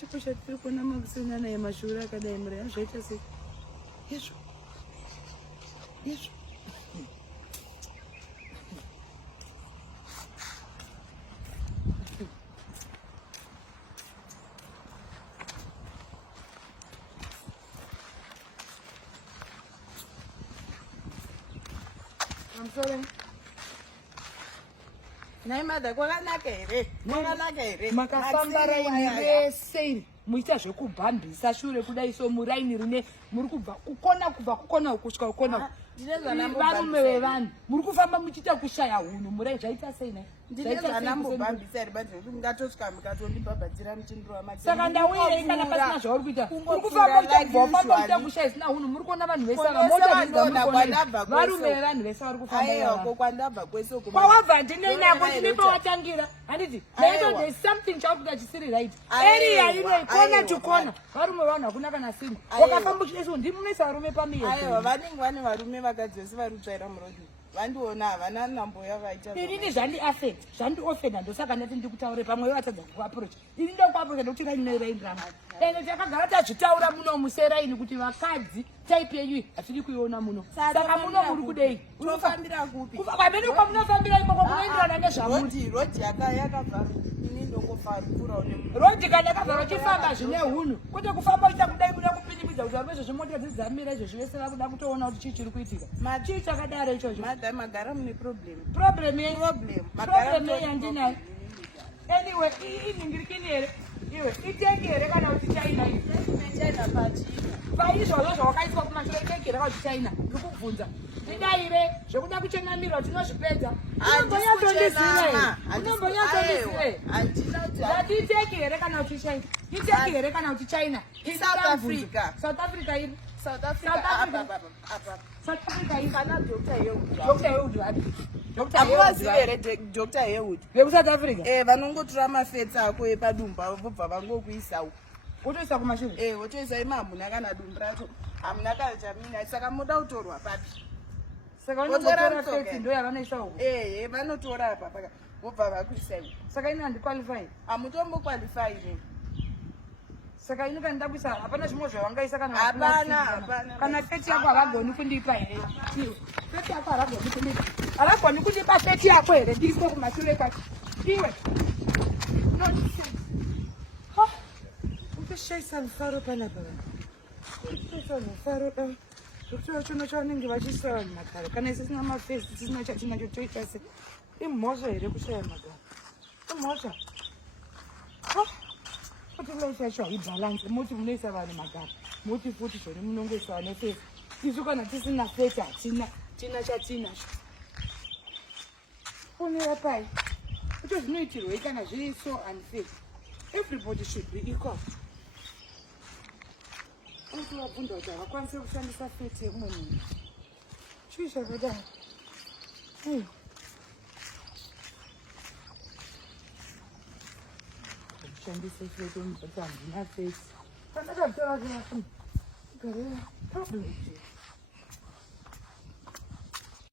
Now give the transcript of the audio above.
chipo chatiri kuona makusiyana yemashuri akadai muri yazvaita sei izvo I'm sorry. Naimada kwakanaka here makafamba raini rese muita zvekubhambisa shure kudai so muraini rine muri kubva kukona kusvika kukona varume vevanhu muri kufamba muchiita kushaya hunhu murai zvaita sei nai ndinezvanambobhambisa iri banje kuti mungatosvika mukatondibhabhadzira muchindiro saka ndauirei kana pasina zvauri kuita uri kufamba uchafamba uita kushaya isina hunhu muri kuona vanhu vese varume vevanhu vese vari kufamba kwandabva kwese kwawabva ndineinako ndine pawatangira handiti there's something chakuita chisiri right area inoi kona to kona varume vanhu hakuna kana singo wakafamba uchidaisiwo ndimunesa varume pamiaiwa vanenge vane varume vakadzi vese vari kutsvaira murodhi vandiona havana nambo yavaita inini zvandiofenda ndosaka ndati ndikutaure pamwe vatadza kuaproach ini ndokuaprocha ndokuti raini raini rangu ende takagara tazvitaura muno museraini kuti vakadzi type yenyu hatidi kuiona muno saka muno muri kudei tofambira kupi kwamene kwamunofambira ikoko kunoenderana nezvamuti rodhi yakavharwa ini ndongofara rodhi kana yakavharwa uchifamba zvine hunhu kwete kufamba uita kudai kuda kupinimidza kuti varume zvezvimota dzidzamira izvezvi vese vakuda kutoona kuti chii chiri kuitika chii chakadaro ichocho magara mune problem yandinayo anyway iningirikini here iwe iteki here kana kuti china paizvozvo zvawakaiswa kumashure iteki here kana kuti china ndiri kubvunza idaire zvekuda kuchengamirwa tinozvipedza unombonyatondizire ati iteki here kana kuti china iteki here kana kuti china south africa iri South Africa is kana Dr. Yehud wapi? Dr. Yehud. Veku South Africa? Vanongotora mafetsa ako epadumba vobva vangokuisawo. Wotoisa kumashure? Wotoisa imamuna kana dumbu racho. Hamuna kana chamina saka muda kutorwa papi. Saka vanotora fetsi ndo yavanoisawo. Vanotora apa paka vobva vakuisaiwo. Saka ina handi-qualify? Hamutombo qualify ne. Saka ini kana ndakuisa hapana zvimwe zvavangaisa kana hapana feti yako havagoni kundipa here feti yako havagoni kundipa feti yako here ndiise kumashure kwacho iwe utoshaisa mufaro panapa utoshaisa mufaro da zvokuti chono chavanenge vachishaya magara kana isisina mafesi tisina chatinacho toita se imhosva here kushaya magara imhosva kuti life yacho haibhalansi muti munoisa vanhu magara muti futi zvone munongoisa vane fesi isu kana tisina fesi hatina chatinacho onera pai kuti zvinoitirwei kana zviri so unfair everybody should be equal kuti vabvunza kuti havakwanisi kushandisa feti yemumwe munhu chii zvakadai shandise feti mubvata handina feti kana tatora zvinafuna garera problem